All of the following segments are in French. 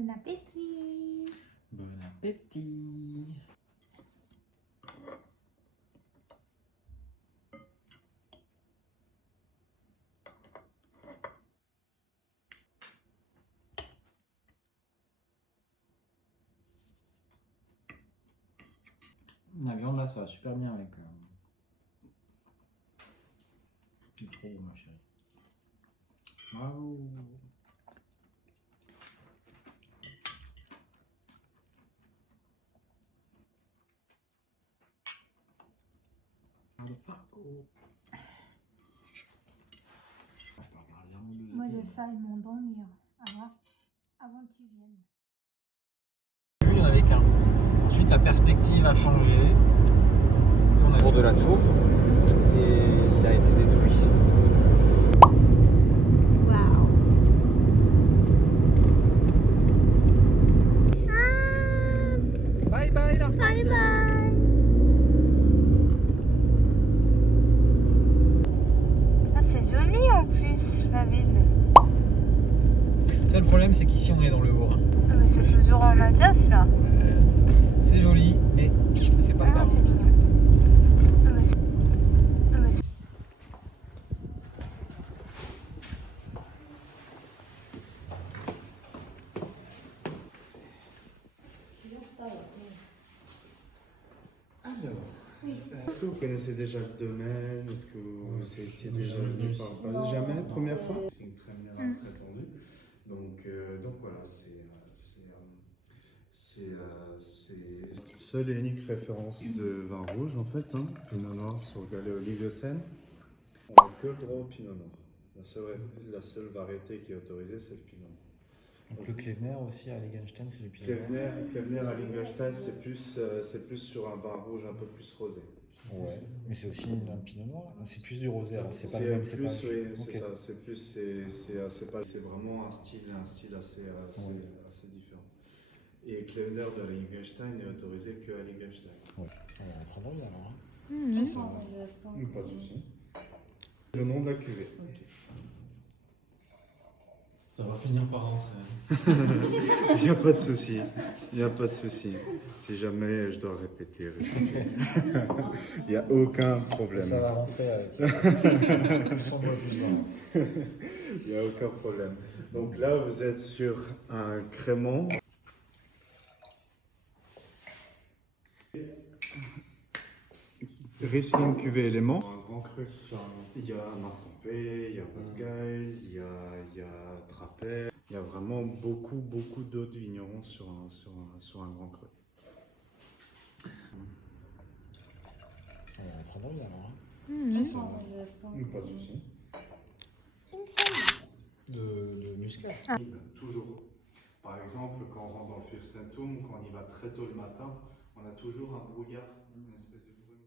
Bon appétit. Bon appétit. La viande là, ça va super bien avec le trop, ma chérie. Bravo. Bravo. Je peux regarder un ou deux. Moi, j'ai failli m'endormir avant que tu viennes. Il n'y en avait qu'un. Ensuite, la perspective a changé. On a le tour de la tour et il a été détruit. Waouh. Bye bye, là. Bye bye. Ah, c'est joli en plus, la ville. Le seul problème, c'est qu'ici, on est dans le Haut-Rhin. Ah, mais c'est toujours en Alsace là. C'est joli, mais c'est pas Ah, grave. c'est mignon. Ah, mais ah, mais Est-ce que vous connaissez déjà le domaine? Est-ce que vous étiez déjà venu par le passé? Jamais? Première fois? C'est une crémière très tendue. Donc voilà, c'est seule et unique référence de vin rouge en fait, hein, Pinot Noir sur l'Oligocène. On n'a que le droit au Pinot Noir. La seule variété qui est autorisée, c'est le Pinot Noir. Donc le Klevner aussi à Legenstein, c'est du Pinot Noir. Klevner à Lingolstein, c'est plus sur un vin rouge un peu plus rosé. Ouais, mais c'est aussi un Pinot Noir. C'est plus du rosé, alors c'est pas le même cépage. Oui, c'est Ok. ça. C'est vraiment un style assez différent. Et Klevner de la Lingolstein n'est autorisé que à Lingolstein. Ouais. On va prendre bien alors. Pas de souci. Le nom de la cuvée. Ça va finir par rentrer. Il n'y a pas de souci. Il n'y a pas de souci. Si jamais je dois répéter. Il n'y a aucun problème. Ça va rentrer avec. Il n'y a aucun problème. Donc là, vous êtes sur un crémant. Riesling cuvée élément. Un grand cru. Il y a Martempé, il y a Rottgeil, il y a Trappet. Il y a vraiment beaucoup d'eau de vigneron sur un grand cru. On va prendre bien alors. Pas de souci. De muscat. Toujours. Par exemple, quand on rentre dans le Fürstentum, quand on y va très tôt le matin, on a toujours un brouillard, une espèce de brume.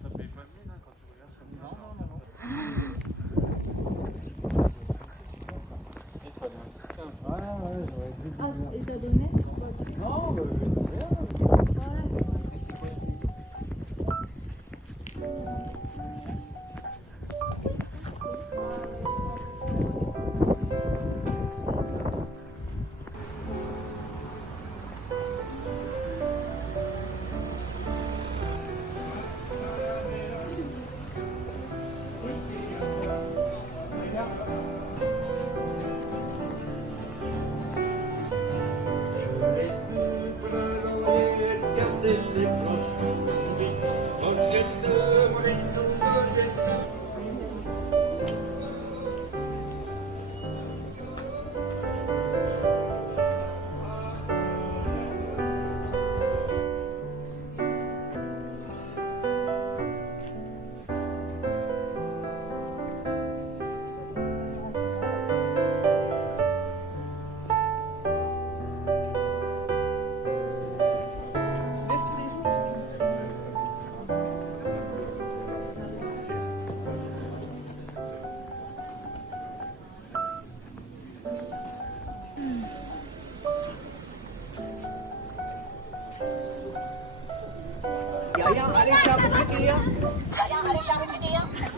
Ça paye pas de mine hein, quand tu regardes comme ça. Non. Il fallait insister un peu. Ouais, j'aurais dû. Ah, il t'a donné? Non, bah, je vais te dire.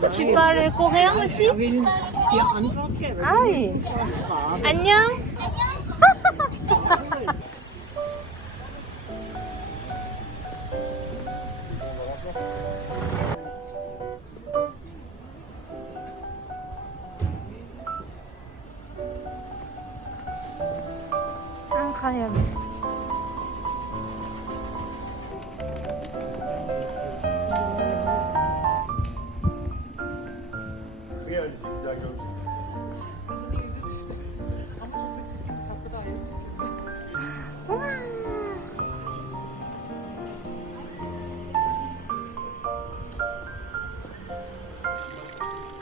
Tu parles coréen aussi? Ah oui. 안녕. Incroyable.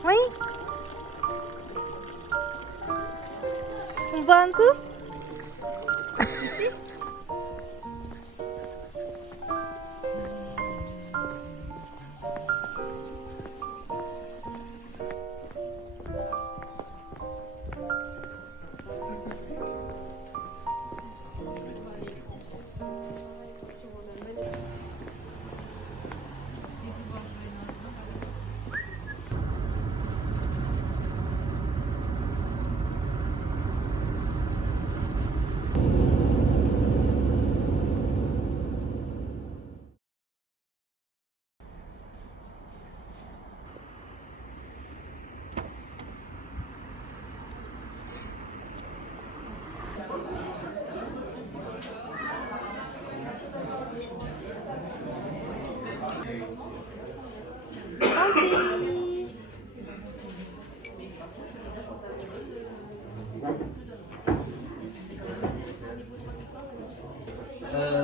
Oui. On boit un coup?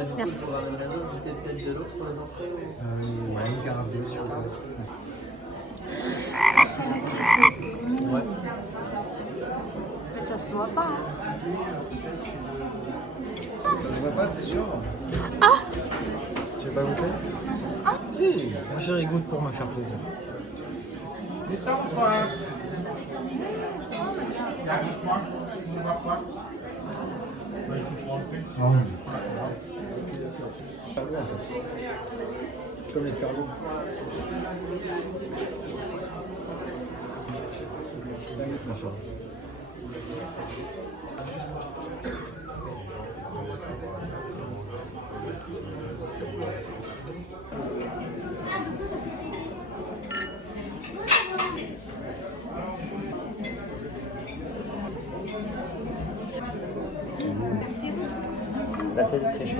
Du coup, il faudra même goûter peut-être de l'eau pour les entrées ou... Ouais, une carafe d'eau sur Ça c'est la cuisse de... Ouais. Mais ça se voit pas. Hein. Tu vois pas, t'es sûr? Ah! Tu veux pas goûter? Ah! Si, moi chérie goûte pour me faire plaisir. En fait. Comme l'escargot. Là, c'est très chaud.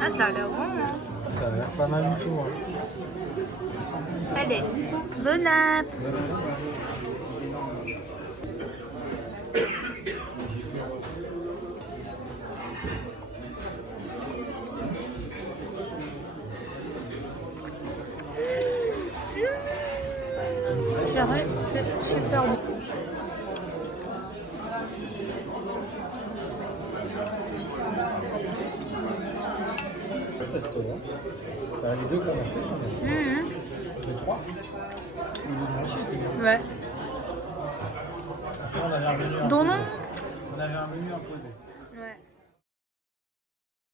Ah, ça a l'air bon. Hein. Ça a l'air pas mal du tout. Hein. Allez, bon app. C'est super bon. Ce restaurant, les deux qu'on a fait sont bons. Les trois. Le branché était bon. Ouais. Après, on avait un menu imposé. Dont nom? On avait un menu imposé. Ouais.